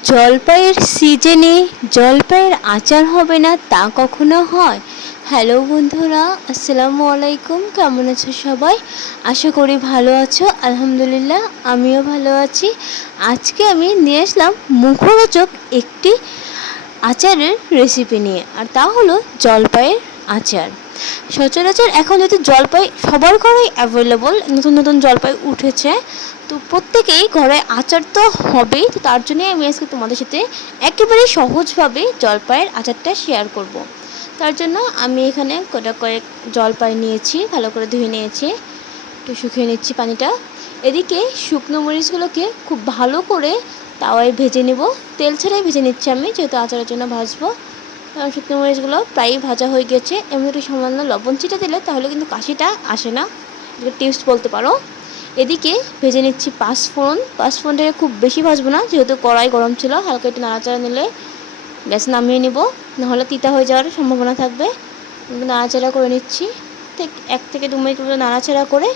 জলপাইয়ের সিজনে জলপাইয়ের আচার হবে না তা কখনো হয়? হ্যালো বন্ধুরা, আসসালামু আলাইকুম। কেমন আছো সবাই? আশা করি ভালো আছো। আলহামদুলিল্লাহ, আমিও ভালো আছি। আজকে আমি নিয়ে আসলাম মুখরোচক একটি আচারের রেসিপি নিয়ে, আর তা হলো জলপাইয়ের আচার। সচরাচর এখন যেহেতু জলপাই সবার ঘরেই অ্যাভেলেবল নতুন নতুন জলপাই উঠেছে। তো প্রত্যেকেই ঘরে আচার তো হবেই, তো তার জন্যই আমি আজকে তোমাদের সাথে একেবারে সহজভাবে জলপাইয়ের আচারটা শেয়ার করব। তার জন্য আমি এখানে কটা কয়েক জলপাই নিয়েছি, ভালো করে ধুয়ে নিয়েছি, একটু শুকিয়ে নিচ্ছি পানিটা। এদিকে শুকনো মরিচগুলোকে খুব ভালো করে তাওয়ায় ভেজে নেব। তেল ছাড়াই ভেজে নিচ্ছি আমি, যেহেতু আচারের জন্য ভাজবো। শুকনো মরিচগুলো প্রায়ই ভাজা হয়ে গেছে। এমনি একটু সামান্য লবণ ছিটা দিলে তাহলে কিন্তু কাশিটা আসে না। এটা টিপস বলতে পারো। এদিকে ভেজে নিচ্ছি পাঁচফোড়ন। পাঁচফোড়নটাকে খুব বেশি ভাজবো না, যেহেতু কড়াই গরম ছিল, হালকা একটু নাড়াচাড়া নিলে গ্যাস নামিয়ে নিব। নাহলে তিতা হয়ে যাওয়ার সম্ভাবনা থাকবে। নাড়াচাড়া করে নিচ্ছি। ঠিক এক থেকে দু মিনিট মতো নাড়াচাড়া করে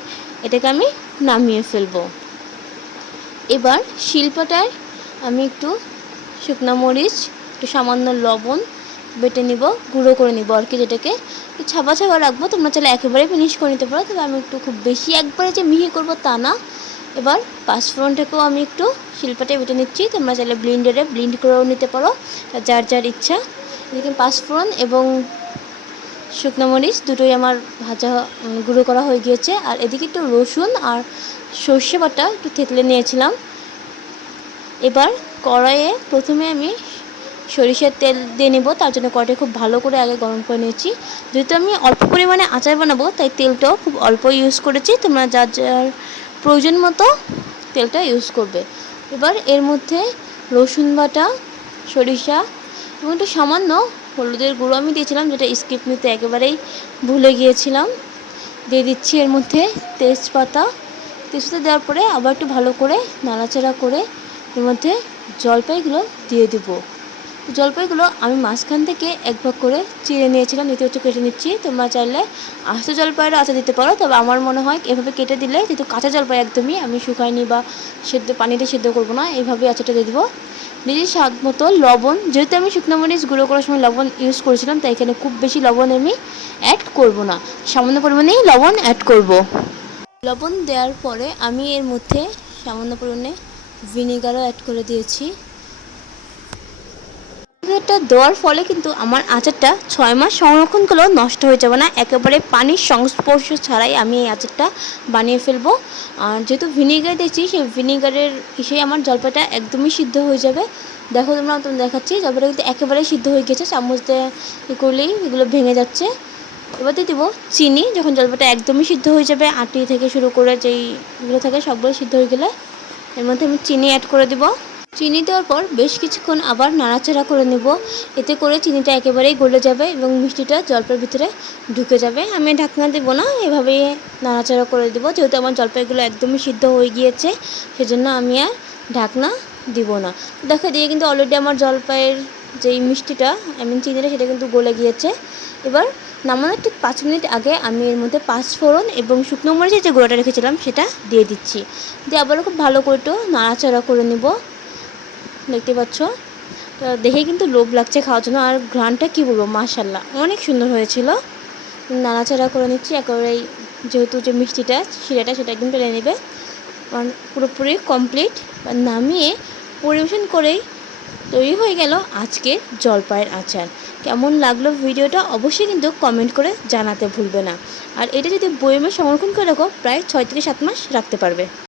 এটাকে আমি নামিয়ে ফেলব। এবার শিল্পটায় আমি একটু শুকনো মরিচ, একটু সামান্য লবণ বেটে নিব, গুঁড়ো করে নিব আর কি যেটাকে। ছাপা ছাবা রাখব, তোমরা চাইলে একেবারে ফিনিশ করে নিতে পারো, তবে আমি একটু খুব বেশি একবারে যে মিহি করব তা না। এবার পাঁচফোড়নটাকেও আমি একটু শিল্পাটায় বেটে নিচ্ছি, তোমরা চাইলে ব্লিন্ডারে ব্লিন্ড করেও নিতে পারো যার যার ইচ্ছা। এদিকে পাঁচফোড়ন এবং শুকনো মরিচ দুটোই আমার ভাজা গুঁড়ো করা হয়ে গিয়েছে। আর এদিকে একটু রসুন আর সর্ষে বাটা একটু থেতলে নিয়েছিলাম। এবার কড়াইয়ে প্রথমে আমি সরিষার তেল দিয়ে নেব, তার জন্য কড়াইটা খুব ভালো করে আগে গরম করে নিয়েছি। যেহেতু আমি অল্প পরিমাণে আচার বানাবো, তাই তেলটাও খুব অল্প ইউজ করেছি, তোমরা যার যার প্রয়োজন মতো তেলটা ইউজ করবে। এবার এর মধ্যে রসুন বাটা, সরিষা এবং একটু সামান্য হলুদের গুঁড়ো আমি দিয়েছিলাম, যেটা স্কিপ নিতে একেবারেই ভুলে গিয়েছিলাম। দিয়ে দিচ্ছি এর মধ্যে তেজপাতা। তেজপাতা দেওয়ার পরে আবার একটু ভালো করে নাড়াচাড়া করে এর মধ্যে জলপাইগুলো দিয়ে দেবো। জলপাইগুলো আমি মাঝখান থেকে এক ভাগ করে চিড়ে নিয়েছিলাম। দ্বিতীয় হচ্ছে কেটে নিচ্ছি। তোমরা চাইলে আস্ত জলপাইয়েরও আচার দিতে পারো, তবে আমার মনে হয় এভাবে কেটে দিলে যেহেতু কাঁচা জলপাই একদমই আমি শুকাইনি বা সেদ্ধ, পানিতে সেদ্ধ করব না, এইভাবে আচারটা দিয়ে দেবো। নিজের স্বাদ মতো লবণ, যেহেতু আমি শুকনো মরিচ গুঁড়ো করার সময় লবণ ইউজ করেছিলাম, তাই এখানে খুব বেশি লবণ আমি অ্যাড করব না। সামান্য পরিমাণেই লবণ অ্যাড করব। লবণ দেওয়ার পরে আমি এর মধ্যে সামান্য পরিমাণে ভিনেগারও অ্যাড করে দিয়েছি। ভিনেগারটা দেওয়ার ফলে কিন্তু আমার আচারটা ছয় মাস সংরক্ষণ করলেও নষ্ট হয়ে যাবে না। একেবারে পানির সংস্পর্শ ছাড়াই আমি এই আচারটা বানিয়ে ফেলব। আর যেহেতু ভিনেগার দিয়েছি, সেই ভিনেগারের ইসে আমার জলপাইটা একদমই সিদ্ধ হয়ে যাবে। দেখো তোমরা তুমি দেখাচ্ছি। জলপাইটা কিন্তু একেবারে সিদ্ধ হয়ে গেছে। চামচ দিয়ে করলেই এগুলো ভেঙে যাচ্ছে। এবার দিয়ে দেবো চিনি। যখন জলপাইটা একদমই সিদ্ধ হয়ে যাবে, আটি থেকে শুরু করে যেইগুলো থাকে, সবগুলো সিদ্ধ হয়ে গেলে এর মধ্যে আমি চিনি অ্যাড করে দেবো। চিনি দেওয়ার পর বেশ কিছুক্ষণ আবার নাড়াচাড়া করে নেব। এতে করে চিনিটা একেবারেই গলে যাবে এবং মিষ্টিটা জলপাইয়ের ভিতরে ঢুকে যাবে। আমি ঢাকনা দেবো না, এভাবেই নাড়াচাড়া করে দেবো। যেহেতু আমার জলপাইগুলো একদমই সিদ্ধ হয়ে গিয়েছে, সেজন্য আমি আর ঢাকনা দিব না। দেখা দিয়ে কিন্তু অলরেডি আমার জলপাইয়ের যেই মিষ্টিটা আই মিন চিনিটা, সেটা কিন্তু গলে গিয়েছে। এবার নামানোর ঠিক পাঁচ মিনিট আগে আমি এর মধ্যে পাঁচ ফোড়ন এবং শুকনো মরিচের যে গুঁড়োটা রেখেছিলাম, সেটা দিয়ে দিচ্ছি। দিয়ে আবারও খুব ভালো করে একটু নাড়াচাড়া করে নেব। দেখতে পাচ্ছ? দেখে কিন্তু লোভ লাগছে খাওয়ার জন্য। আর ঘ্রানটা কী বলব? মাশাল্লাহ অনেক সুন্দর হয়েছিল। নাড়াচাড়া করে নিচ্ছি, একেবারেই যেহেতু যে মিষ্টিটা, শিরাটা, সেটা একদম টেনে নেবে। কারণ পুরোপুরি কমপ্লিট নামিয়ে পরিবেশন করেই তৈরি হয়ে গেল আজকে জলপাইয়ের আচার। কেমন লাগল ভিডিওটা অবশ্যই কিন্তু কমেন্ট করে জানাতে ভুলবে না। আর এটা যদি বইমে সংরক্ষণ করে রাখো, প্রায় ছয় থেকে সাত মাস রাখতে পারবে।